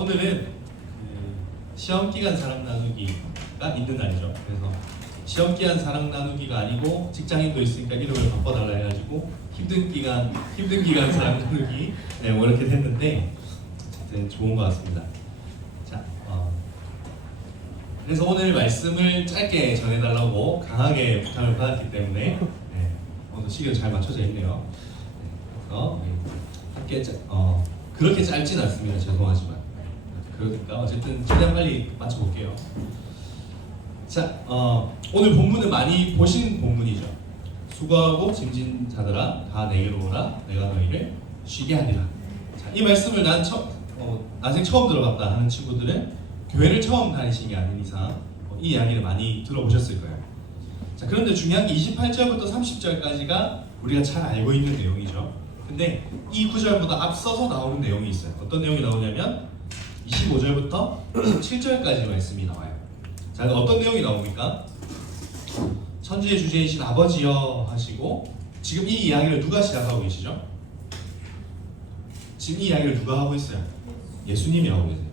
오늘은 시험 기간 사랑 나누기가 있는 날이죠. 그래서 시험 기간 사랑 나누기가 아니고 직장인도 있으니까 이름을 바꿔달라 해가지고 힘든 기간 사랑 나누기 뭐 이렇게 됐는데 어쨌든 좋은 것 같습니다. 자, 그래서 오늘 말씀을 짧게 전해달라고 강하게 부탁을 받았기 때문에 오늘 시기가 잘 맞춰져 있네요. 그래서 함께 그렇게 짧진 않습니다. 죄송하지만 그러니까 어쨌든 최대한 빨리 맞춰볼게요. 자, 오늘 본문은 많이 보신 본문이죠. 수고하고 짐진 자들아 다 내게로 오라 내가 너희를 쉬게 하리라. 자, 이 말씀을 난생 처음 들어봤다 하는 친구들은 교회를 처음 다니신 게 아닌 이상 이 이야기를 많이 들어보셨을 거예요. 자, 그런데 중요한 게 28절부터 30절까지가 우리가 잘 알고 있는 내용이죠. 근데 이 구절보다 앞서서 나오는 내용이 있어요. 어떤 내용이 나오냐면 25절부터 27절까지 말씀이 나와요. 자, 어떤 내용이 나옵니까? 천지의 주제이신 아버지여 하시고, 지금 이 이야기를 누가 시작하고 계시죠? 지금 이 이야기를 누가 하고 있어요? 예수님이 하고 계세요.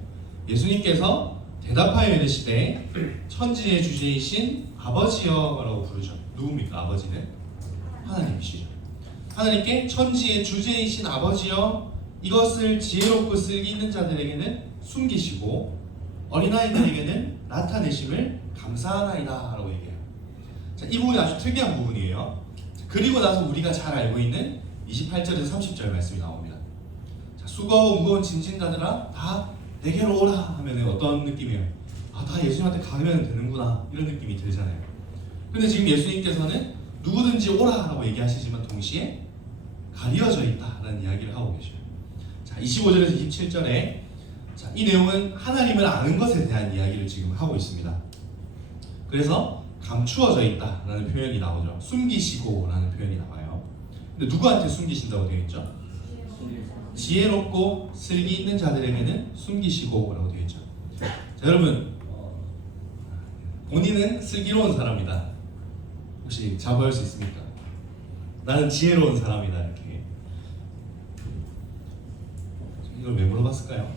예수님께서 대답하여 이르시되 천지의 주제이신 아버지여라고 부르죠. 누굽니까? 아버지는 하나님이시죠. 하나님께 천지의 주제이신 아버지여 이것을 지혜롭고 쓸기 있는 자들에게는 숨기시고 어린아이들에게는 나타내심을 감사하나이다 라고 얘기해요. 자, 이 부분이 아주 특이한 부분이에요. 자, 그리고 나서 우리가 잘 알고 있는 28절에서 30절 말씀이 나옵니다. 자, 수고하고 무거운 짐진 자들아 다 내게로 오라 하면 어떤 느낌이에요? 다 예수님한테 가면 되는구나 이런 느낌이 들잖아요. 근데 지금 예수님께서는 누구든지 오라라고 얘기하시지만 동시에 가려져 있다라는 이야기를 하고 계셔요. 자, 25절에서 27절에 자, 이 내용은 하나님을 아는 것에 대한 이야기를 지금 하고 있습니다. 그래서 감추어져 있다라는 표현이 나오죠. 숨기시고라는 표현이 나와요. 근데 누구한테 숨기신다고 되어 있죠? 지혜롭고 슬기 있는 자들에게는 숨기시고라고 되어 있죠. 자, 여러분 본인은 슬기로운 사람이다. 혹시 자부할 수 있습니까? 나는 지혜로운 사람이다 이렇게. 이걸 왜 물어봤을까요?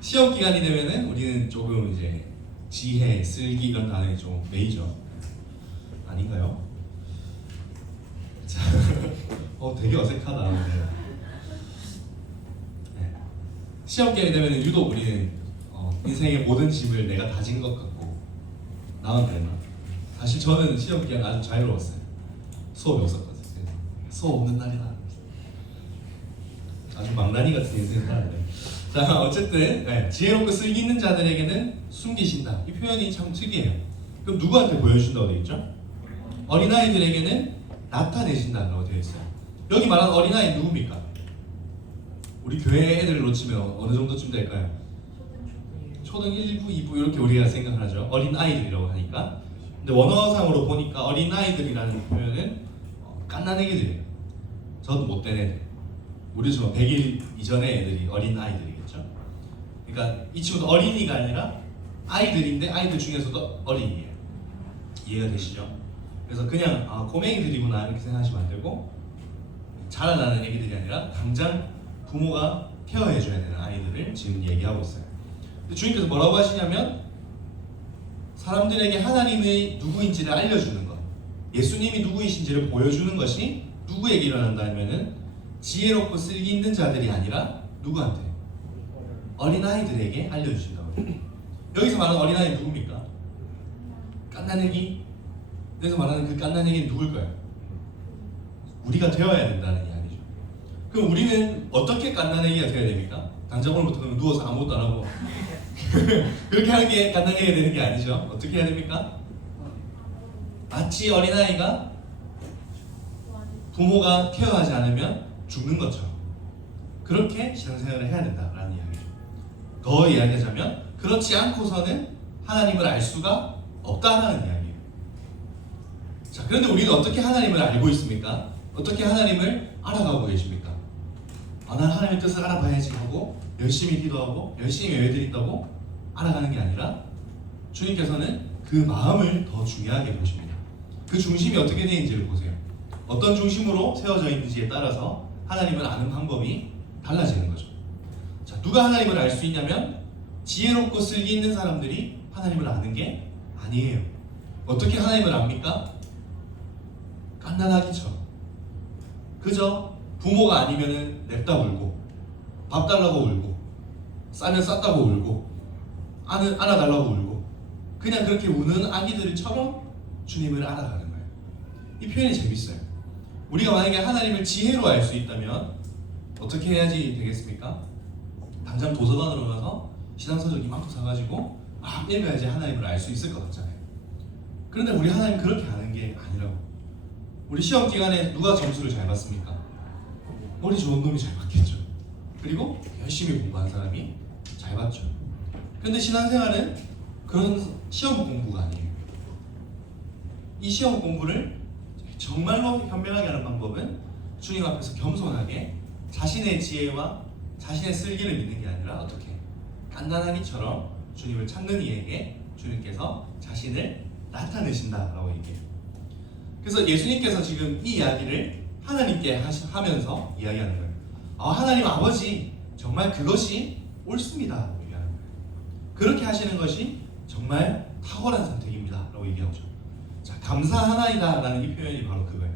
시험 기간이 되면은 우리는 조금 이제 지혜, 슬기 이런 단어에 좀 메이저 아닌가요? 자, 되게 어색하다. 네. 시험 기간이 되면은 유독 우리는 인생의 모든 짐을 내가 다진 것 같고 나은 되나? 사실 저는 시험 기간 아주 자유로웠어요. 수업이 없었거든요. 수업 없는 날이다. 아주 망나니 같은 인생을 살았는데. 자, 어쨌든 지혜롭고 슬기 있는 자들에게는 숨기신다. 이 표현이 참 특이해요. 그럼 누구한테 보여준다고 되어 있죠? 어린아이들에게는 나타내신다고 되어 있어요. 여기 말하는 어린아이 누굽니까? 우리 교회 애들을 놓치면 어느 정도쯤 될까요? 초등 1부, 2부 이렇게 우리가 생각을 하죠. 어린아이들이라고 하니까. 근데 원어상으로 보니까 어린아이들이라는 표현은 갓난애기들이에요. 저도 못된 애들. 우리 지금 100일 이전의 애들이 어린아이들이겠죠. 그러니까 이 친구도 어린이가 아니라 아이들인데 아이들 중에서도 어린이에요. 이해가 되시죠? 그래서 그냥 꼬맹이들이구나 이렇게 생각하시면 안 되고 자라나는 애기들이 아니라 당장 부모가 케어해줘야 되는 아이들을 지금 얘기하고 있어요. 근데 주님께서 뭐라고 하시냐면 사람들에게 하나님이 누구인지를 알려주는 것, 예수님이 누구이신지를 보여주는 것이 누구에게 일어난다면은 지혜롭고 슬기 있는 자들이 아니라 누구한테? 어린아이들에게 알려주신다고 해요. 여기서 말하는 어린아이 누굽니까? 갓난애기? 여기서 말하는 그 갓난애기는 누굴까요? 우리가 되어야 된다는 이야기죠. 그럼 우리는 어떻게 갓난애기가 되어야 됩니까? 당장 오늘부터 그러면 누워서 아무것도 안 하고 그렇게 하는 게 갓난애기가 되는 게 아니죠. 어떻게 해야 됩니까? 마치 어린아이가 부모가 케어하지 않으면 죽는 것처럼 그렇게 신앙생활을 해야 된다라는 이야기죠. 더 이야기하자면 그렇지 않고서는 하나님을 알 수가 없다는 이야기예요. 자, 그런데 우리는 어떻게 하나님을 알고 있습니까? 어떻게 하나님을 알아가고 계십니까? 난 하나님의 뜻을 알아봐야지 하고 열심히 기도하고 열심히 예배드린다고 알아가는 게 아니라 주님께서는 그 마음을 더 중요하게 보십니다. 그 중심이 어떻게 되는지를 보세요. 어떤 중심으로 세워져 있는지에 따라서 하나님을 아는 방법이 달라지는 거죠. 자, 누가 누가 하나님을 알 수 있냐면 지혜롭고 슬기 있는 사람들이 하나님을 아는 게 아니에요. 어떻게 하나님을 압니까? 깐난아기처럼. 그저 부모가 아니면은 냅다 울고, 밥 달라고 울고, 싸면 쌌다고 울고, 안아달라고 울고, 그냥 그렇게 우는 아기들처럼 주님을 알아가는 거예요. 이 표현이 재밌어요. 우리가 만약에 하나님을 지혜로 알 수 있다면 어떻게 해야지 되겠습니까? 당장 도서관으로 가서 신앙서적 이만큼 사가지고 막 읽어야지 하나님을 알 수 있을 것 같잖아요. 그런데 우리 하나님 그렇게 아는 게 아니라고. 우리 시험 기간에 누가 점수를 잘 받습니까? 머리 좋은 놈이 잘 받겠죠. 그리고 열심히 공부한 사람이 잘 받죠. 근데 신앙생활은 그런 시험 공부가 아니에요. 이 시험 공부를 정말로 현명하게 하는 방법은 주님 앞에서 겸손하게 자신의 지혜와 자신의 슬기를 믿는 게 아니라 어떻게 깐난아기처럼 주님을 찾는 이에게 주님께서 자신을 나타내신다라고 얘기해요. 그래서 예수님께서 지금 이 이야기를 하나님께 하면서 이야기하는 거예요. 하나님 아버지 정말 그것이 옳습니다 얘기하는 거예요. 그렇게 하시는 것이 정말 탁월한 선택입니다 라고 얘기하죠. 자, 감사하나이다 라는 이 표현이 바로 그거예요.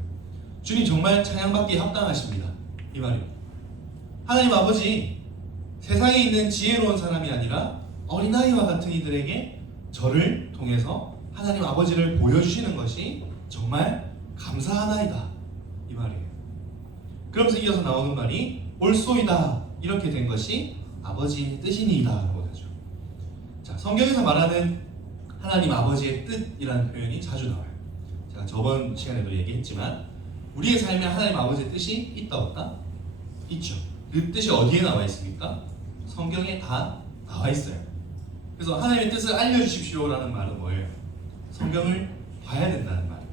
주님 정말 찬양받기에 합당하십니다 이 말이에요. 하나님 아버지 세상에 있는 지혜로운 사람이 아니라 어린아이와 같은 이들에게 저를 통해서 하나님 아버지를 보여주시는 것이 정말 감사하나이다 이 말이에요. 그러면서 이어서 나오는 말이 옳소이다 이렇게 된 것이 아버지의 뜻이니이다 라고 하죠. 자, 성경에서 말하는 하나님 아버지의 뜻이라는 표현이 자주 나와요. 제가 저번 시간에도 얘기했지만 우리의 삶에 하나님 아버지의 뜻이 있다 없다? 있죠. 그 뜻이 어디에 나와 있습니까? 성경에 다 나와 있어요. 그래서 하나님의 뜻을 알려주십시오라는 말은 뭐예요? 성경을 봐야 된다는 말이에요.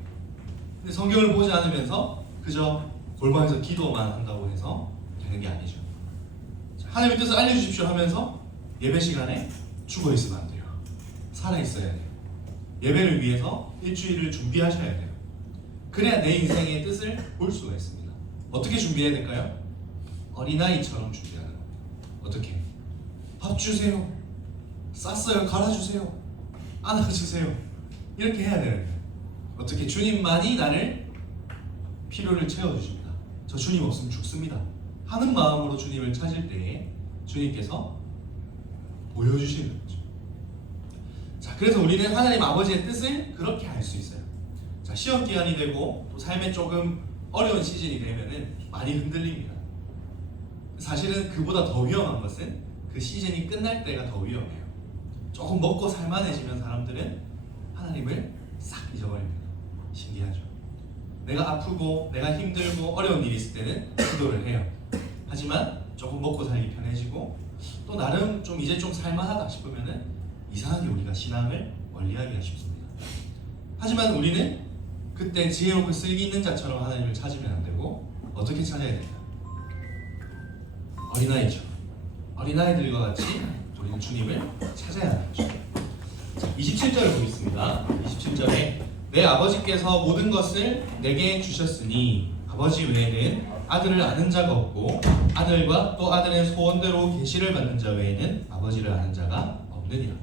근데 성경을 보지 않으면서 그저 골방에서 기도만 한다고 해서 되는 게 아니죠. 하나님의 뜻을 알려주십시오 하면서 예배 시간에 죽어 있으면 안 돼요. 살아 있어야 돼요. 예배를 위해서 일주일을 준비하셔야 돼요. 그래야 내 인생의 뜻을 볼 수가 있습니다. 어떻게 준비해야 될까요? 어린아이처럼 준비하는 겁니다. 어떻게? 밥 주세요. 쌌어요. 갈아주세요. 안아주세요. 이렇게 해야 되는 거예요. 어떻게? 주님만이 나를 필요를 채워주십니다. 저 주님 없으면 죽습니다 하는 마음으로 주님을 찾을 때에 주님께서 보여주시는 거죠. 자, 그래서 우리는 하나님 아버지의 뜻을 그렇게 알 수 있어요. 자, 시험 기간이 되고 또 삶에 조금 어려운 시즌이 되면은 많이 흔들립니다. 사실은 그보다 더 위험한 것은 그 시즌이 끝날 때가 더 위험해요. 조금 먹고 살만해지면 사람들은 하나님을 싹 잊어버립니다. 신기하죠. 내가 아프고 내가 힘들고 어려운 일이 있을 때는 기도를 해요. 하지만 조금 먹고 살기 편해지고 또 나름 좀 이제 좀 살만하다 싶으면은 이상하게 우리가 신앙을 멀리하기가 쉽습니다. 하지만 우리는 그때 지혜롭고 슬기 있는 자처럼 하나님을 찾으면 안 되고 어떻게 찾아야 될까? 어린아이죠. 어린아이들과 같이 우리는 주님을 찾아야 하는 거죠. 27절을 보겠습니다. 27절에 내 아버지께서 모든 것을 내게 주셨으니 아버지 외에는 아들을 아는 자가 없고 아들과 또 아들의 소원대로 계시를 받는 자 외에는 아버지를 아는 자가 없느니라.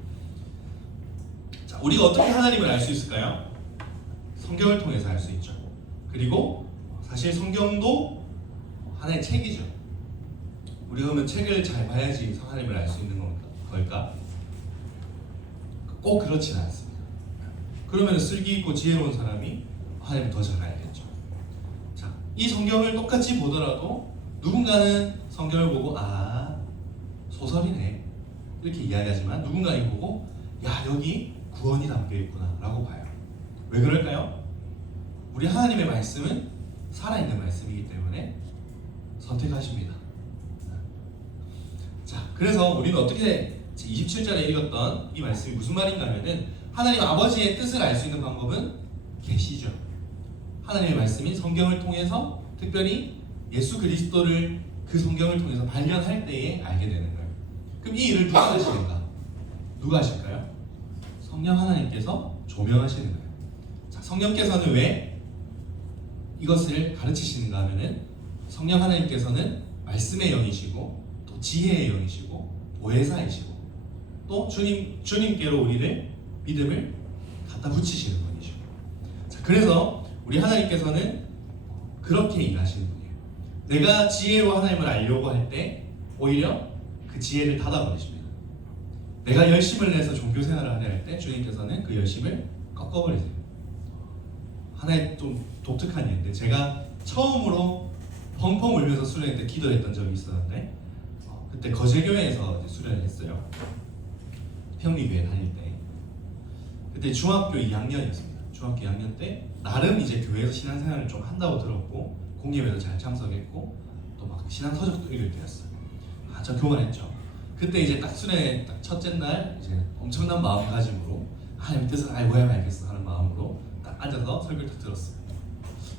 자, 우리가 어떻게 하나님을 알 수 있을까요? 성경을 통해서 알 수 있죠. 그리고 사실 성경도 하나의 책이죠. 우리가 그러면 책을 잘 봐야지 하나님을 알 수 있는 걸까? 꼭 그렇지는 않습니다. 그러면 슬기 있고 지혜로운 사람이 하나님을 더 잘 알겠죠. 자, 이 성경을 똑같이 보더라도 누군가는 성경을 보고 소설이네 이렇게 이야기하지만 누군가는 보고 여기 구원이 담겨 있구나 라고 봐요. 왜 그럴까요? 우리 하나님의 말씀은 살아있는 말씀이기 때문에 선택하십니다. 자, 그래서 우리는 어떻게 27절에 읽었던 이 말씀이 무슨 말인가 하면은 하나님 아버지의 뜻을 알 수 있는 방법은 계시죠. 하나님의 말씀인 성경을 통해서 특별히 예수 그리스도를 그 성경을 통해서 발견할 때에 알게 되는 거예요. 그럼 이 일을 누가 하시는가? 누가 하실까요? 성령 하나님께서 조명하시는 거예요. 자, 성령께서는 왜 이것을 가르치시는가 하면은 성령 하나님께서는 말씀의 영이시고 또 또 지혜의 영이시고 보혜사이시고 또 주님께로 우리를 믿음을 갖다 붙이시는 분이시고. 자, 그래서 우리 하나님께서는 그렇게 일하시는 분이에요. 내가 지혜로 하나님을 알려고 할 때 오히려 그 지혜를 닫아버리십니다. 내가 열심을 내서 종교 생활을 하려 할 때 주님께서는 그 열심을 꺾어버리세요. 하나의 좀 독특한 일인데, 제가 처음으로 펑펑 울면서 수련회 때 기도했던 적이 있었는데, 그때 거제교회에서 수련을 했어요. 평리교회 다닐 때. 그때 중학교 2학년이었습니다. 중학교 2학년 때 나름 이제 교회에서 신앙생활을 좀 한다고 들었고 공예회도 잘 참석했고 또 막 신앙 서적도 읽을 때였어요. 저 교만했죠. 그때 이제 딱 수련회 딱 첫째 날 이제 엄청난 마음가짐으로 하나님 뜻을 알고 해야 알겠어 하는 마음으로 딱 앉아서 설교를 딱 들었어요.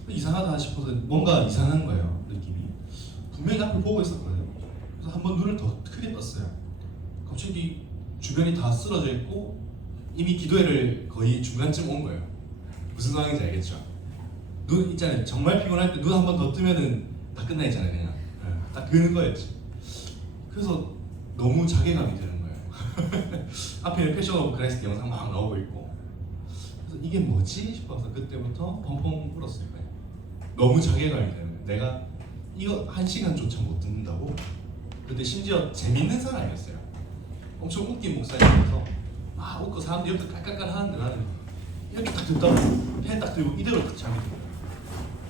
이상하다 싶어서 뭔가 이상한 거예요, 느낌이. 분명히 앞을 보고 있었거든요. 그래서 한번 눈을 더 크게 떴어요. 갑자기 주변이 다 쓰러져 있고 이미 기도회를 거의 중간쯤 온 거예요. 무슨 상황인지 알겠죠? 눈 있잖아요. 정말 피곤할 때 눈 한 번 더 뜨면은 다 끝나 있잖아요, 그냥. 딱 그런 거였지. 그래서 너무 자괴감이 드는 거예요. 앞에 패션 오브 크라이스트 영상 막 나오고 있고. 그래서 이게 뭐지 싶어서 그때부터 펑펑 울었을 거예요. 너무 자괴감이 드는 거예요. 내가 이거 1시간조차 못 듣는다고? 근데 심지어 재밌는 사람이었어요. 엄청 웃긴 목사님이어서 막 웃고 사람들 옆에 깔깔깔 하는데 나는 이렇게 딱 듣다가 펜 딱 들고 이대로 딱 잠이 들어요.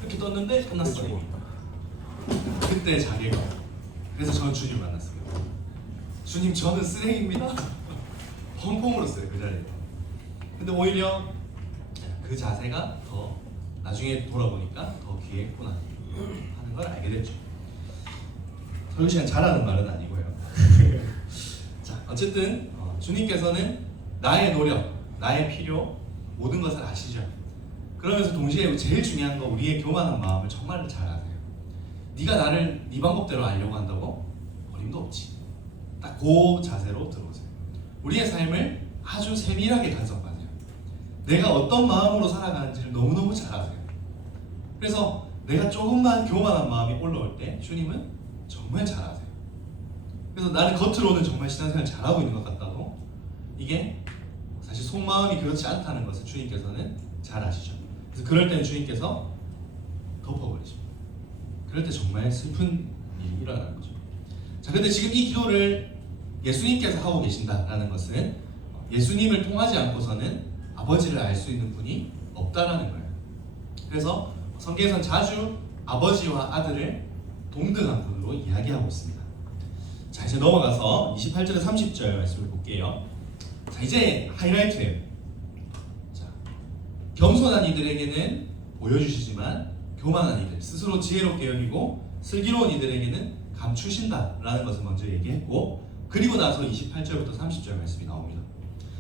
이렇게 떴는데 끝났어요. 그때 자괴감. 그래서 저는 주님 만났습니다. 주님, 저는 쓰레기입니다. 펑펑 울었어요, 그 자리에서. 근데 오히려 그 자세가 더 나중에 돌아보니까 더 귀했구나 하는 걸 알게 됐죠. 설교 시간 잘하는 말은 아니고요. 자, 어쨌든 주님께서는 나의 노력, 나의 필요, 모든 것을 아시죠. 그러면서 동시에 제일 중요한 건 우리의 교만한 마음을 정말 잘 아세요. 네가 나를 네 방법대로 알려고 한다고? 어림도 없지. 딱 그 자세로 들어오세요. 우리의 삶을 아주 세밀하게 간섭하세요. 내가 어떤 마음으로 살아가는지를 너무너무 잘 아세요. 그래서 내가 조금만 교만한 마음이 올라올 때 주님은 정말 잘 아세요. 그래서 나는 겉으로는 정말 신앙생활 잘하고 있는 것 같다고 이게 사실 속마음이 그렇지 않다는 것을 주님께서는 잘 아시죠. 그래서 그럴 때는 주님께서 덮어버리십니다. 그럴 때 정말 슬픈 일이 일어나는 거죠. 자, 근데 지금 이 기도를 예수님께서 하고 계신다라는 것은 예수님을 통하지 않고서는 아버지를 알 수 있는 분이 없다라는 거예요. 그래서 성경에서는 자주 아버지와 아들을 동등한 분으로 이야기하고 있습니다. 자, 이제 넘어가서 28절에 30절 말씀을 볼게요. 자, 이제 하이라이트예요. 자, 겸손한 이들에게는 보여주시지만 교만한 이들, 스스로 지혜롭게 여기고 슬기로운 이들에게는 감추신다라는 것을 먼저 얘기했고, 그리고 나서 28절부터 30절 말씀이 나옵니다.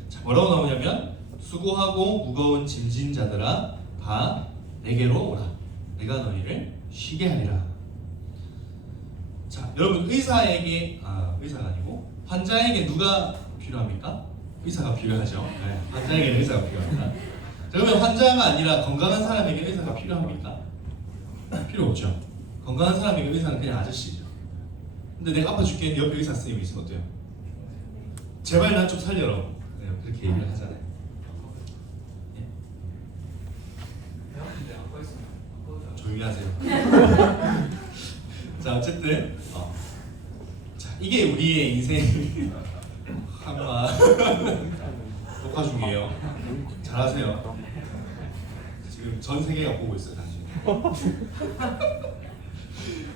자, 뭐라고 나오냐면 수고하고 무거운 짐진 자들아 다 내게로 오라. 내가 너희를 쉬게 하리라. 자, 여러분 의사가 아니고 환자에게 누가 필요합니까? 의사가 필요하죠. 네, 환자에게는 의사가 필요합니다. 자, 그러면 환자가 아니라 건강한 사람에게 의사가 필요합니까? 필요 없죠. 건강한 사람에게 의사는 그냥 아저씨죠. 근데 내가 아파 죽겠는데 옆에 의사 선생님이 있으면 어때요? 제발 난 좀 살려라. 네, 그렇게 얘기를 하잖아요. 네? 조용히 하세요. 자, 어쨌든 자, 이게 우리의 인생 한마 녹화 중이에요. 잘하세요. 지금 전 세계가 보고 있어요, 당신.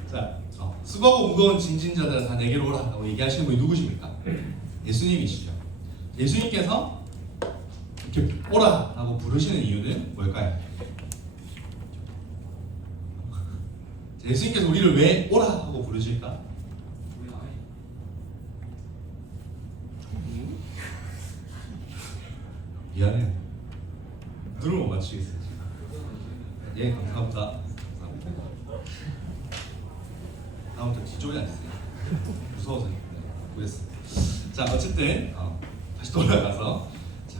자, 수고하고 무거운 짐진 자들아 다 내게로 오라 라고 얘기하시는 분이 누구십니까? 예수님이시죠. 예수님께서 이렇게 오라 라고 부르시는 이유는 뭘까요? 예수님께서 우리를 왜 오라 하고 부르실까? 미안해요. 눈을 못 맞추겠어요. 예, 감사합니다. 다음부터 뒤쪽에 앉으세요. 무서워서 보겠어. 자, 어쨌든 다시 돌아가서 자,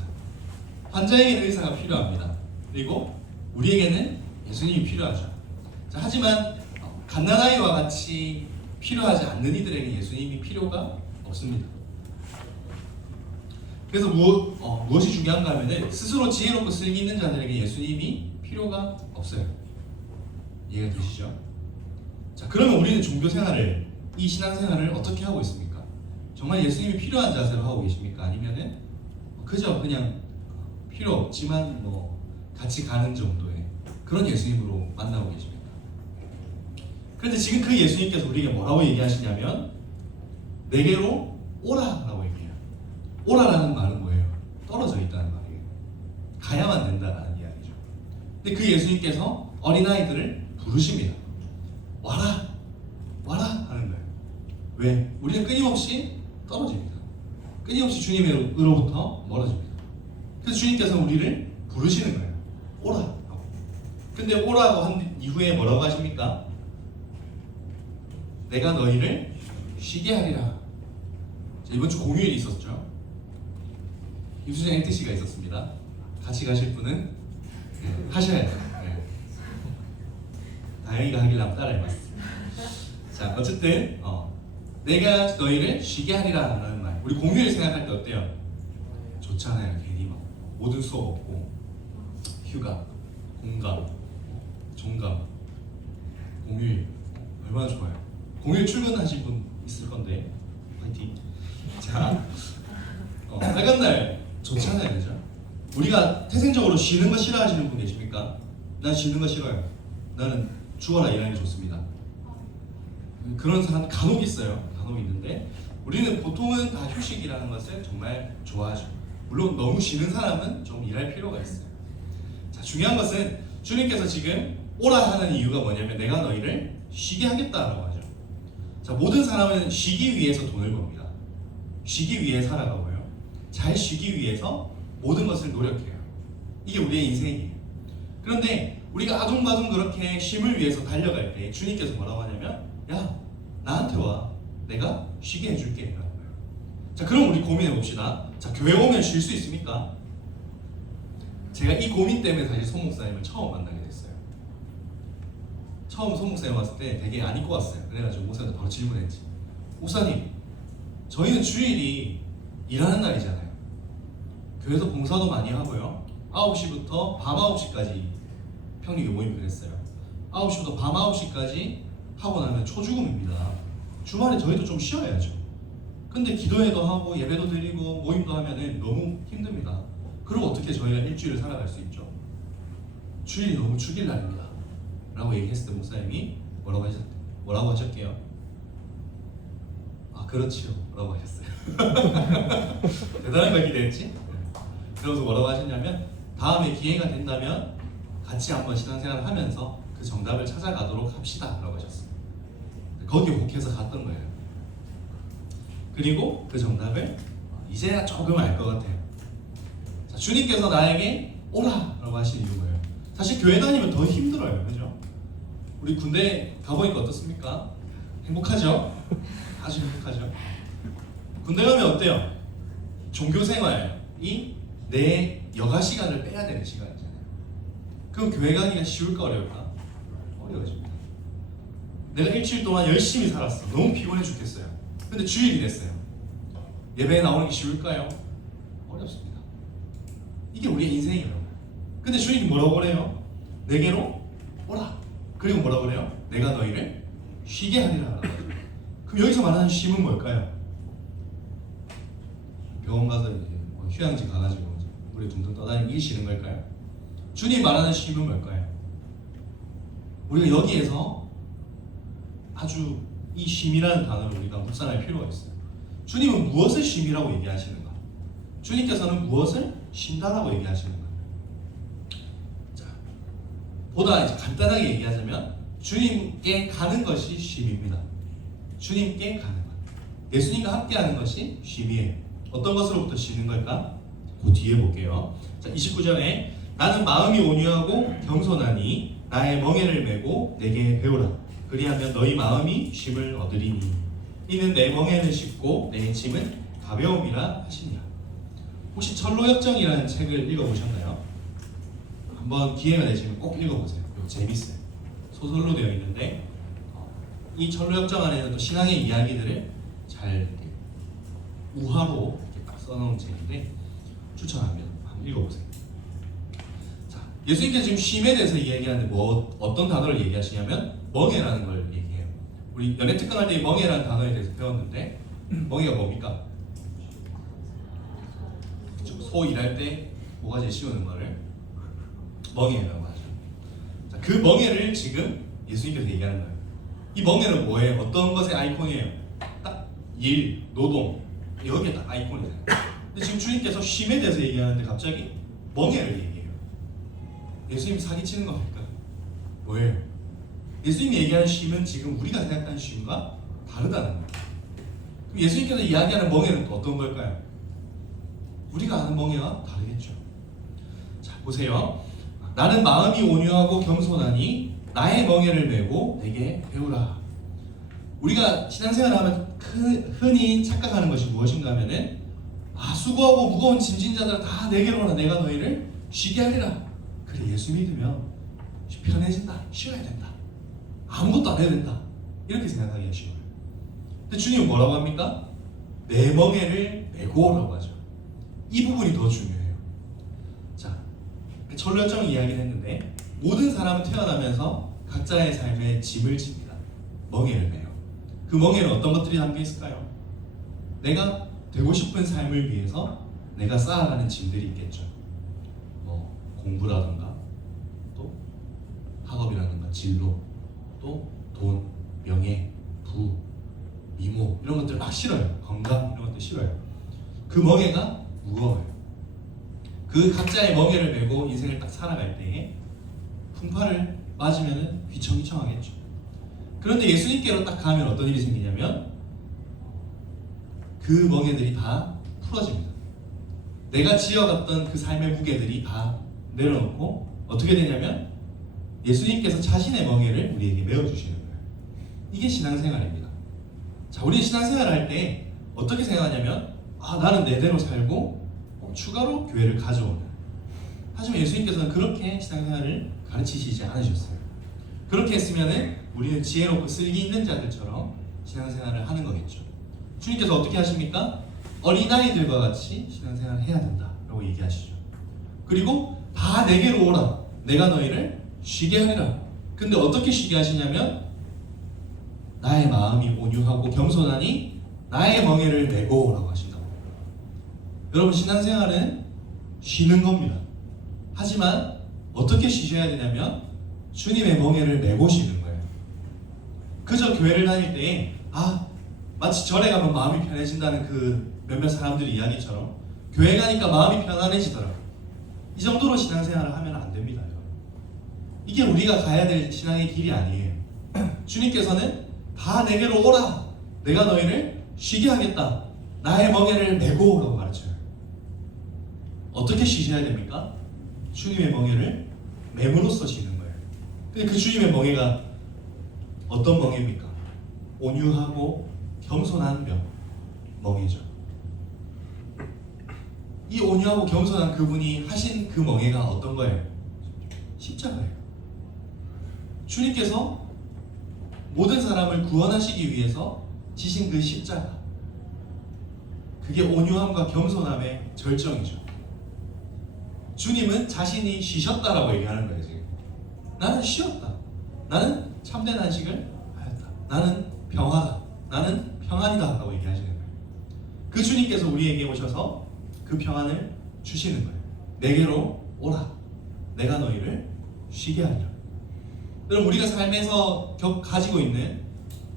환자에게는 의사가 필요합니다. 그리고 우리에게는 예수님이 필요하죠. 자, 하지만 갓난아이와 같이 필요하지 않는 이들에게 예수님이 필요가 없습니다. 그래서 무엇이 중요한가 하면은 스스로 지혜롭고 슬기 있는 자들에게 예수님이 필요가 없어요. 이해가 되시죠? 자, 그러면 우리는 종교 생활을, 이 신앙 생활을 어떻게 하고 있습니까? 정말 예수님이 필요한 자세로 하고 계십니까? 아니면은 그저 그냥 필요 없지만 뭐 같이 가는 정도의 그런 예수님으로 만나고 계십니까? 그런데 지금 그 예수님께서 우리에게 뭐라고 얘기하시냐면 내게로 오라라고 얘기해요. 오라라는 말은 뭐예요? 떨어져 있다는 말이에요. 가야만 된다라는 이야기죠. 근데 그 예수님께서 어린아이들을 부르십니다. 와라! 와라! 하는 거예요. 왜? 우리는 끊임없이 떨어집니다. 끊임없이 주님으로부터 멀어집니다. 그래서 주님께서 우리를 부르시는 거예요. 오라! 근데 오라고 한 이후에 뭐라고 하십니까? 내가 너희를 쉬게 하리라. 자, 이번 주 공휴일이 있었죠. 임수정 NTC가 있었습니다. 같이 가실 분은 하셔야 돼요. 다영이가 하길래 한번 따라해봤습니다. 자, 어쨌든 내가 너희를 쉬게 하리라 라는 말. 우리 공휴일 생각할 때 어때요? 좋잖아요. 괜히 막 모든 수업 없고 휴가, 공감, 종감, 공휴일 얼마나 좋아요. 공휴일 출근하실 분 있을 건데 화이팅. 자, 빨간 날 좋잖아요, 그죠? 우리가 태생적으로 쉬는 거 싫어하시는 분 계십니까? 난 쉬는 거 싫어요. 나는 죽어라 일하는 게 좋습니다. 그런 사람 간혹 있어요. 간혹 있는데 우리는 보통은 다 휴식이라는 것을 정말 좋아하죠. 물론 너무 쉬는 사람은 좀 일할 필요가 있어요. 자, 중요한 것은 주님께서 지금 오라 하는 이유가 뭐냐면 내가 너희를 쉬게 하겠다라고 하죠. 자, 모든 사람은 쉬기 위해서 돈을 법니다. 쉬기 위해 살아가고요. 잘 쉬기 위해서 모든 것을 노력해요. 이게 우리의 인생이에요. 그런데 우리가 아둥바둥 그렇게 쉼을 위해서 달려갈 때 주님께서 뭐라고 하냐면 야, 나한테 와. 내가 쉬게 해줄게 라는 거예요. 자, 그럼 우리 고민해 봅시다. 자, 교회 오면 쉴 수 있습니까? 제가 이 고민 때문에 사실 송 목사님을 처음 만나게 됐어요. 처음 송 목사님 왔을 때 되게 안 입고 왔어요. 그래가지고 목사님한테 바로 질문했지. 목사님, 저희는 주일이 일하는 날이잖아요. 교회에서 봉사도 많이 하고요. 9시부터 밤 9시까지 평일에 모임 그랬어요. 9시부터 밤 9시까지 하고 나면 초죽음입니다. 주말에 저희도 좀 쉬어야죠. 근데 기도회도 하고 예배도 드리고 모임도 하면은 너무 힘듭니다. 그럼 어떻게 저희가 일주일을 살아갈 수 있죠? 주일이 너무 죽일 날입니다. 라고 얘기했을 때 목사님이 뭐라고 하셨게요? 아, 그렇지요. 라고 하셨어요. 대단한 걸 기대했지? 그러면서 뭐라고 하셨냐면 다음에 기회가 된다면 같이 한번 신앙생활을 하면서 그 정답을 찾아가도록 합시다 라고 하셨어요. 거기에 혹해서 갔던 거예요. 그리고 그 정답을 이제야 조금 알 것 같아요. 자, 주님께서 나에게 오라 라고 하신 이유가 사실 교회 다니면 더 힘들어요. 그죠? 우리 군대 가보니까 어떻습니까? 행복하죠? 아주 행복하죠? 군대 가면 어때요? 종교생활이 내 여가 시간을 빼야 되는 시간이잖아요. 그럼 교회 가기가 쉬울까 어려울까? 어려워집니다. 내가 일주일 동안 열심히 살았어. 너무 피곤해 죽겠어요. 근데 주일이 됐어요. 예배에 나오는 게 쉬울까요? 어렵습니다. 이게 우리의 인생이에요. 근데 주님이 뭐라고 그래요? 내게로 오라. 그리고 뭐라고 그래요? 내가 너희를 쉬게 하리라. 그럼 여기서 말하는 쉼은 뭘까요? 병원 가서 이제 휴양지 가가지고 우리 둥둥 떠다니는 게 쉬는 걸까요? 주님 말하는 쉼은 뭘까요? 우리가 여기에서 아주 이 쉼이라는 단어를 우리가 묵상할 필요가 있어요. 주님은 무엇을 쉼이라고 얘기하시는가? 주님께서는 무엇을 쉰다라고 얘기하시는가? 자, 보다 이제 간단하게 얘기하자면 주님께 가는 것이 쉼입니다. 주님께 가는 것. 예수님과 함께하는 것이 쉼이에요. 어떤 것으로부터 쉬는 걸까? 그 뒤에 볼게요. 자, 29절에 나는 마음이 온유하고 겸손하니 나의 멍에를 메고 내게 배우라. 그리하면 너희 마음이 쉼을 얻으리니 이는 내 멍에는 쉽고 내 짐은 가벼움이라 하시니라. 혹시 철로역정이라는 책을 읽어보셨나요? 한번 기회가 되시면 꼭 읽어보세요. 이거 재밌어요. 소설로 되어 있는데 이 철로역정 안에는 또 신앙의 이야기들을 잘 이렇게 우화로 이렇게 딱 써놓은 책인데 추천합니다. 한번 읽어보세요. 자, 예수님께서 지금 쉼에 대해서 이야기하는데 어떤 단어를 얘기하시냐면 멍에라는 걸 얘기해요. 우리 연애 특강할 때 멍에라는 단어에 대해서 배웠는데 멍에가 뭡니까? 소 일할 때 모가지에 씌우는 거를 멍에라고 하죠. 자, 그 멍에를 지금 예수님께서 얘기하는 거예요. 이 멍에는 뭐예요? 어떤 것의 아이콘이에요? 딱 일, 노동, 여기에 딱 아이콘이잖아요. 근데 지금 주님께서 쉼에 대해서 얘기하는데 갑자기 멍에를 얘기해요. 예수님이 사기치는 겁니까? 뭐예요? 예수님이 얘기하는 쉼은 지금 우리가 생각하는 쉼과 다르다는 거예요. 그럼 예수님께서 이야기하는 멍에는 또 어떤 걸까요? 우리가 아는 멍에와 다르겠죠. 자, 보세요. 나는 마음이 온유하고 겸손하니 나의 멍에를 메고 내게 배우라. 우리가 신앙생활을 하면 흔히 착각하는 것이 무엇인가 하면은 수고하고 무거운 짐진자들 다 내게로 오라. 내가 너희를 쉬게 하리라. 그래, 예수 믿으면 편해진다. 쉬어야 된다. 아무것도 안 해야 된다. 이렇게 생각하기가 쉬워요. 근데 주님은 뭐라고 합니까? 내 멍에를 메고 오라고 하죠. 이 부분이 더 중요해요. 자, 철로역정 이야기를 했는데 모든 사람은 태어나면서 각자의 삶에 짐을 집니다. 멍에를 메요. 그 멍에는 어떤 것들이 담겨 있을까요? 내가 되고 싶은 삶을 위해서 내가 쌓아가는 짐들이 있겠죠. 뭐 공부라든가 또 학업이라든가 진로, 또 돈, 명예, 부, 미모 이런 것들 막 싫어요. 건강 이런 것들 싫어요. 그 멍에가 무거워요. 그 각자의 멍에를 메고 인생을 딱 살아갈 때에 풍파를 맞으면 휘청휘청하겠죠. 그런데 예수님께로 딱 가면 어떤 일이 생기냐면 그 멍에들이 다 풀어집니다. 내가 지어갔던 그 삶의 무게들이 다 내려놓고 어떻게 되냐면 예수님께서 자신의 멍에를 우리에게 메워주시는 거예요. 이게 신앙생활입니다. 자, 우리 신앙생활을 할 때 어떻게 생각하냐면 나는 내대로 살고 추가로 교회를 가져오는. 하지만 예수님께서는 그렇게 신앙생활을 가르치시지 않으셨어요. 그렇게 했으면 우리는 지혜롭고 쓸기 있는 자들처럼 신앙생활을 하는 거겠죠. 주님께서 어떻게 하십니까? 어린아이들과 같이 신앙생활을 해야 된다라고 얘기하시죠. 그리고 다 내게로 오라. 내가 너희를 쉬게 하리라. 근데 어떻게 쉬게 하시냐면 나의 마음이 온유하고 겸손하니 나의 멍에를 메고 오라고 하신다고. 여러분, 신앙생활은 쉬는 겁니다. 하지만 어떻게 쉬셔야 되냐면 주님의 멍에를 메고 쉬는 거예요. 그저 교회를 다닐 때에 마치 절에 가면 마음이 편해진다는 그 몇몇 사람들의 이야기처럼 교회 가니까 마음이 편안해지더라고요. 이 정도로 신앙생활을 하면 안 됩니다. 여러분. 이게 우리가 가야 될 신앙의 길이 아니에요. 주님께서는 다 내게로 오라. 내가 너희를 쉬게 하겠다. 나의 멍에를 메고 오라고 가르쳐요. 어떻게 쉬셔야 됩니까? 주님의 멍에를 맴으로써 쉬는 거예요. 근데 그 주님의 멍에가 어떤 멍에입니까? 온유하고 겸손한 멍에죠. 이 온유하고 겸손한 그분이 하신 그 멍에가 어떤 거예요? 십자가예요. 주님께서 모든 사람을 구원하시기 위해서 지신 그 십자가, 그게 온유함과 겸손함의 절정이죠. 주님은 자신이 쉬셨다라고 얘기하는 거예요. 지금 나는 쉬었다. 나는 참된 안식을 하였다. 나는 평화다. 나는 평안이다 라고 얘기하시는 거예요. 그 주님께서 우리에게 오셔서 그 평안을 주시는 거예요. 내게로 오라. 내가 너희를 쉬게 하리라. 여러분, 우리가 삶에서 가지고 있는,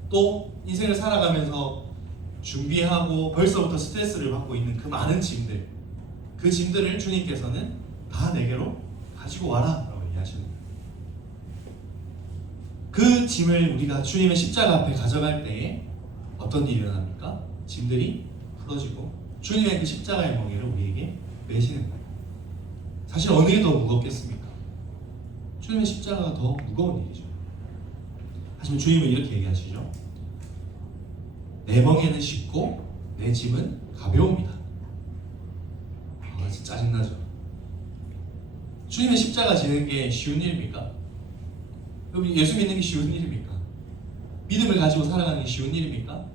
또 인생을 살아가면서 준비하고 벌써부터 스트레스를 받고 있는 그 많은 짐들, 그 짐들을 주님께서는 다 내게로 가지고 와라 라고 얘기하시는 거예요. 그 짐을 우리가 주님의 십자가 앞에 가져갈 때에 어떤 일이 일어납니까? 짐들이 풀어지고 주님의 그 십자가의 멍에를 우리에게 매시는 거예요. 사실 어느 게 더 무겁겠습니까? 주님의 십자가가 더 무거운 일이죠. 하지만 주님은 이렇게 얘기하시죠. 내 멍에는 쉽고 내 짐은 가벼웁니다. 진짜 짜증나죠. 주님의 십자가 지는 게 쉬운 일입니까? 여러분, 예수 믿는 게 쉬운 일입니까? 믿음을 가지고 살아가는 게 쉬운 일입니까?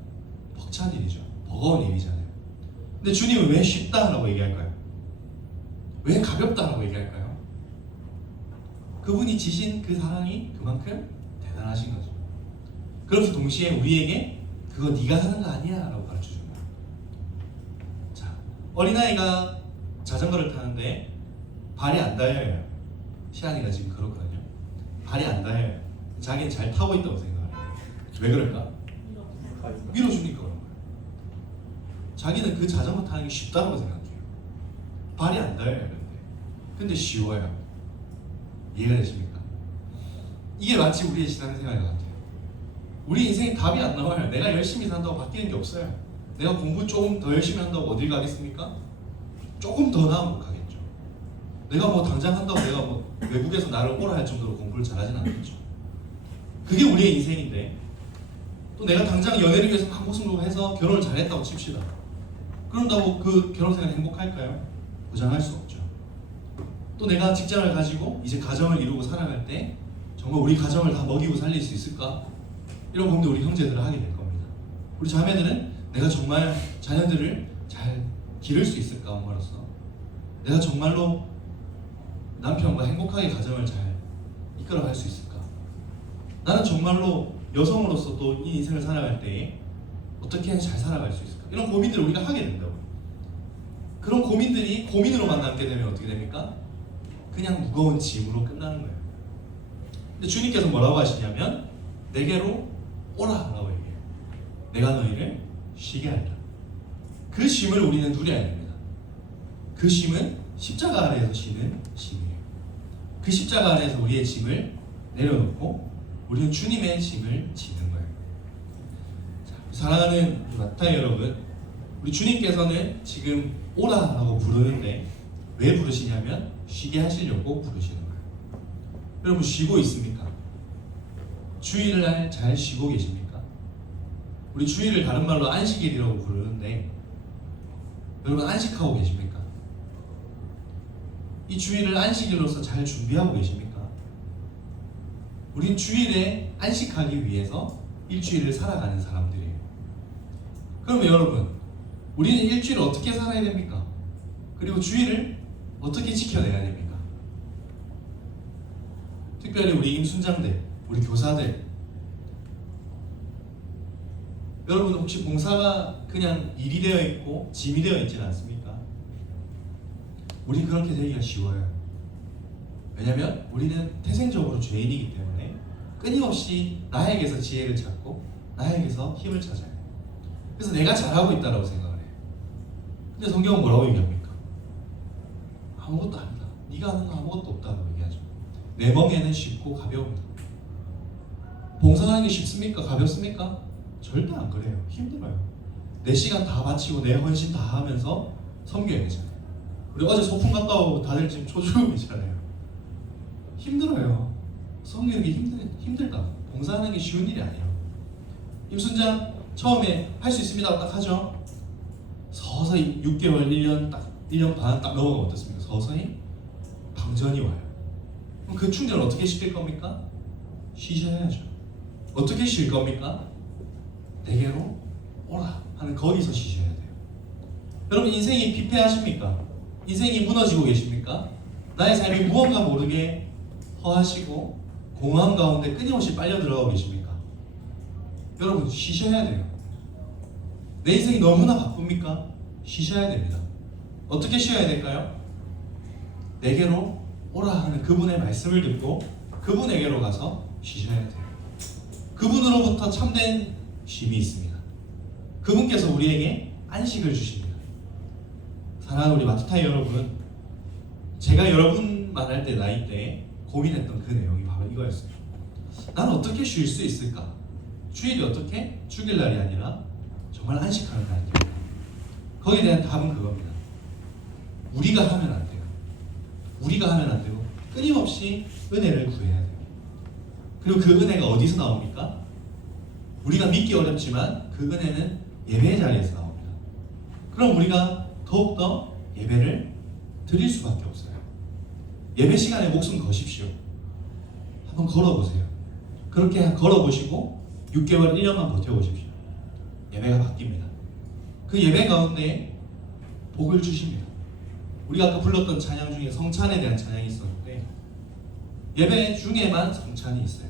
벅찬 일이죠. 버거운 일이잖아요. 근데 주님은 왜 쉽다라고 얘기할까요? 왜 가볍다라고 얘기할까요? 그분이 지신 그 사랑이 그만큼 대단하신 거죠. 그러면서 동시에 우리에게 그거 네가 하는 거 아니야 라고 가르쳐주는 거예요. 자, 어린아이가 자전거를 타는데 발이 안 닿아요. 시안이가 지금 그렇거든요. 발이 안 닿아요. 자기는 잘 타고 있다고 생각해요. 왜 그럴까? 밀어주니까 그런 거예요. 자기는 그 자전거 타는 게 쉽다고 생각해요. 발이 안 닿아요. 근데 쉬워요. 이해가 되십니까? 이게 마치 우리의 신앙생활 같아요. 우리 인생에 답이 안 나와요. 내가 열심히 산다고 바뀌는 게 없어요. 내가 공부 조금 더 열심히 한다고 어딜 가겠습니까? 조금 더 나은 곳 가겠죠. 내가 뭐 당장 한다고 내가 뭐 외국에서 나를 오라 할 정도로 공부를 잘하진 않겠죠. 그게 우리의 인생인데 또 내가 당장 연애를 위해서 막 고생해서 결혼을 잘했다고 칩시다. 그런다고 그 결혼생활 행복할까요? 보장할 수 없죠. 또 내가 직장을 가지고 이제 가정을 이루고 살아갈 때 정말 우리 가정을 다 먹이고 살릴 수 있을까? 이런 고민도 우리 형제들은 하게 될 겁니다. 우리 자매들은 내가 정말 자녀들을 잘 기를 수 있을까? 엄마로서 내가 정말로 남편과 행복하게 가정을 잘 이끌어갈 수 있을까? 나는 정말로 여성으로서 또 이 인생을 살아갈 때 어떻게 잘 살아갈 수 있을까? 이런 고민들을 우리가 하게 된다고. 그런 고민들이 고민으로만 남게 되면 어떻게 됩니까? 그냥 무거운 짐으로 끝나는 거예요. 근데 주님께서 뭐라고 하시냐면 내게로 오라라고 얘기해요. 내가 너희를 쉬게 하리라. 그 쉼을 우리는 누려야 됩니다. 그 쉼은 십자가 아래에서 쉬는 쉼이에요. 그 십자가 아래에서 우리의 짐을 내려놓고 우리는 주님의 짐을 지는 거예요. 자, 사랑하는 마타이 여러분, 우리 주님께서는 지금 오라라고 부르는데 왜 부르시냐면 쉬게 하시려고 부르시는 거예요. 여러분 쉬고 있습니까? 주일날 잘 쉬고 계십니까? 우리 주일을 다른 말로 안식일이라고 부르는데 여러분 안식하고 계십니까? 이 주일을 안식일로서 잘 준비하고 계십니까? 우린 주일에 안식하기 위해서 일주일을 살아가는 사람들이에요. 그러면 여러분, 우리는 일주일을 어떻게 살아야 됩니까? 그리고 주일을 어떻게 지켜내야 됩니까? 특별히 우리 임순장들, 우리 교사들, 여러분 혹시 봉사가 그냥 일이 되어 있고 짐이 되어 있지는 않습니까? 우리 그렇게 되기가 쉬워요. 왜냐하면 우리는 태생적으로 죄인이기 때문에 끊임없이 나에게서 지혜를 찾고 나에게서 힘을 찾아요. 그래서 내가 잘하고 있다고 생각을 해요. 근데 성경은 뭐라고 얘기합니까? 아무것도 아니다. 네가 하는 거 아무것도 없다고 얘기하죠. 내 멍에는 쉽고 가벼웁니다. 봉사하는 게 쉽습니까? 가볍습니까? 절대 안 그래요. 힘들어요. 내 시간 다 바치고 내 헌신 다 하면서 섬겨야 되잖아요. 우리 어제 소풍 갔다 오고 다들 지금 초조해지잖아요. 힘들어요. 섬기는 게 힘들다. 봉사하는 게 쉬운 일이 아니에요. 임순장 처음에 할 수 있습니다 딱 하죠. 서서히 6개월, 1년 딱 1년 반 딱 넘어가면 어떻습니까? 서서히 방전이 와요. 그럼 그 충전을 어떻게 시킬 겁니까? 쉬셔야죠. 어떻게 쉴 겁니까? 내게로 오라 하는 거기서 쉬셔야 돼요. 여러분 인생이 피폐하십니까? 인생이 무너지고 계십니까? 나의 삶이 무언가 모르게 허하시고 공허함 가운데 끊임없이 빨려 들어가고 계십니까? 여러분 쉬셔야 돼요. 내 인생이 너무나 바쁩니까? 쉬셔야 됩니다. 어떻게 쉬어야 될까요? 내게로 오라 하는 그분의 말씀을 듣고 그분에게로 가서 쉬셔야 돼요. 그분으로부터 참된 쉼이 있습니다. 그분께서 우리에게 안식을 주십니다. 사랑하는 우리 마트타이 여러분, 제가 여러분 만날 때 나이 때 고민했던 그 내용이 바로 이거였어요. 나는 어떻게 쉴 수 있을까? 주일이 어떻게? 주일날이 아니라 정말 안식하는 날이에요. 거기에 대한 답은 그겁니다. 우리가 하면 안 돼요. 우리가 하면 안 되고 끊임없이 은혜를 구해야 돼요. 그리고 그 은혜가 어디서 나옵니까? 우리가 믿기 어렵지만 그 은혜는 예배의 자리에서 나옵니다. 그럼 우리가 더욱더 예배를 드릴 수밖에 없어요. 예배 시간에 목숨 거십시오. 한번 걸어보세요. 그렇게 걸어보시고 6개월, 1년만 버텨보십시오. 예배가 바뀝니다. 그 예배 가운데 복을 주십니다. 우리가 아까 불렀던 찬양 중에 성찬에 대한 찬양이 있었는데 예배 중에만 성찬이 있어요.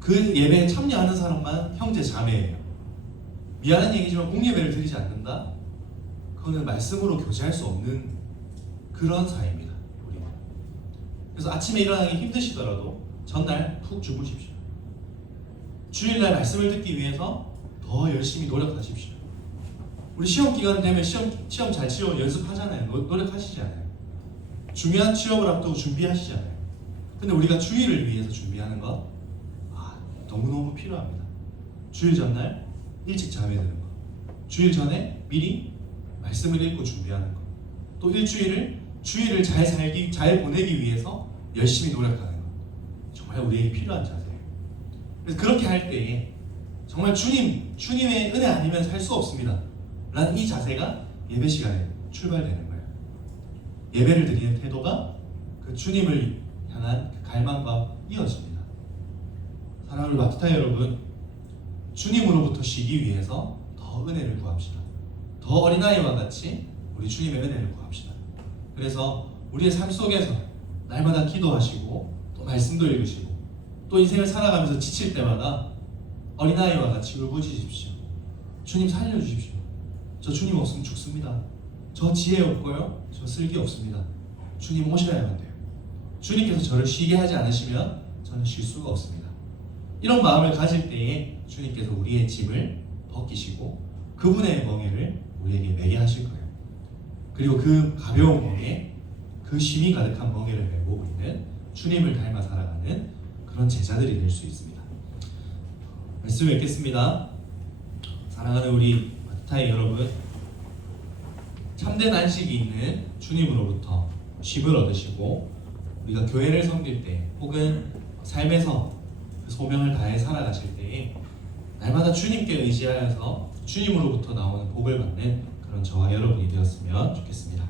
그 예배에 참여하는 사람만 형제 자매예요. 미안한 얘기지만 공예배를 드리지 않는다? 그거는 말씀으로 교제할 수 없는 그런 사이입니다. 우리는. 그래서 아침에 일어나기 힘드시더라도 전날 푹 주무십시오. 주일날 말씀을 듣기 위해서 더 열심히 노력하십시오. 우리 시험 기간 되면 시험 잘 치려고 연습하잖아요. 노력하시잖아요. 중요한 취업을 앞두고 준비하시잖아요. 근데 우리가 주일을 위해서 준비하는 것 너무너무 필요합니다. 주일 전날 일찍 잠에 드는 것, 주일 전에 미리 말씀을 읽고 준비하는 것, 또 주일을 잘 보내기 위해서 열심히 노력하는 것, 정말 우리에게 필요한 자세예요. 그래서 그렇게 할 때에 정말 주님의 은혜 아니면 살 수 없습니다 라는 이 자세가 예배 시간에 출발되는 거예요. 예배를 드리는 태도가 그 주님을 향한 그 갈망과 이어집니다. 사랑하는 마트타 여러분, 주님으로부터 쉬기 위해서 더 은혜를 구합시다. 더 어린아이와 같이 우리 주님의 은혜를 구합시다. 그래서 우리의 삶 속에서 날마다 기도하시고 또 말씀도 읽으시고 또 인생을 살아가면서 지칠 때마다 어린아이와 같이 울부짖으십시오. 주님 살려주십시오. 저 주님 없으면 죽습니다. 저 지혜 없고요, 저 쓸기 없습니다. 주님 오셔야만 돼요. 주님께서 저를 쉬게 하지 않으시면 저는 쉴 수가 없습니다. 이런 마음을 가질 때에 주님께서 우리의 짐을 벗기시고 그분의 멍에를 우리에게 매게 하실 거예요. 그리고 그 가벼운 멍에, 그 쉼이 가득한 멍에를 메고 우리는 주님을 닮아 살아가는 그런 제자들이 될 수 있습니다. 말씀 읽겠습니다. 사랑하는 우리 마트타의 여러분, 참된 안식이 있는 주님으로부터 쉼을 얻으시고 우리가 교회를 섬길 때 혹은 삶에서 그 소명을 다해 살아가실 때에 날마다 주님께 의지하여서 주님으로부터 나오는 복을 받는 그런 저와 여러분이 되었으면 좋겠습니다.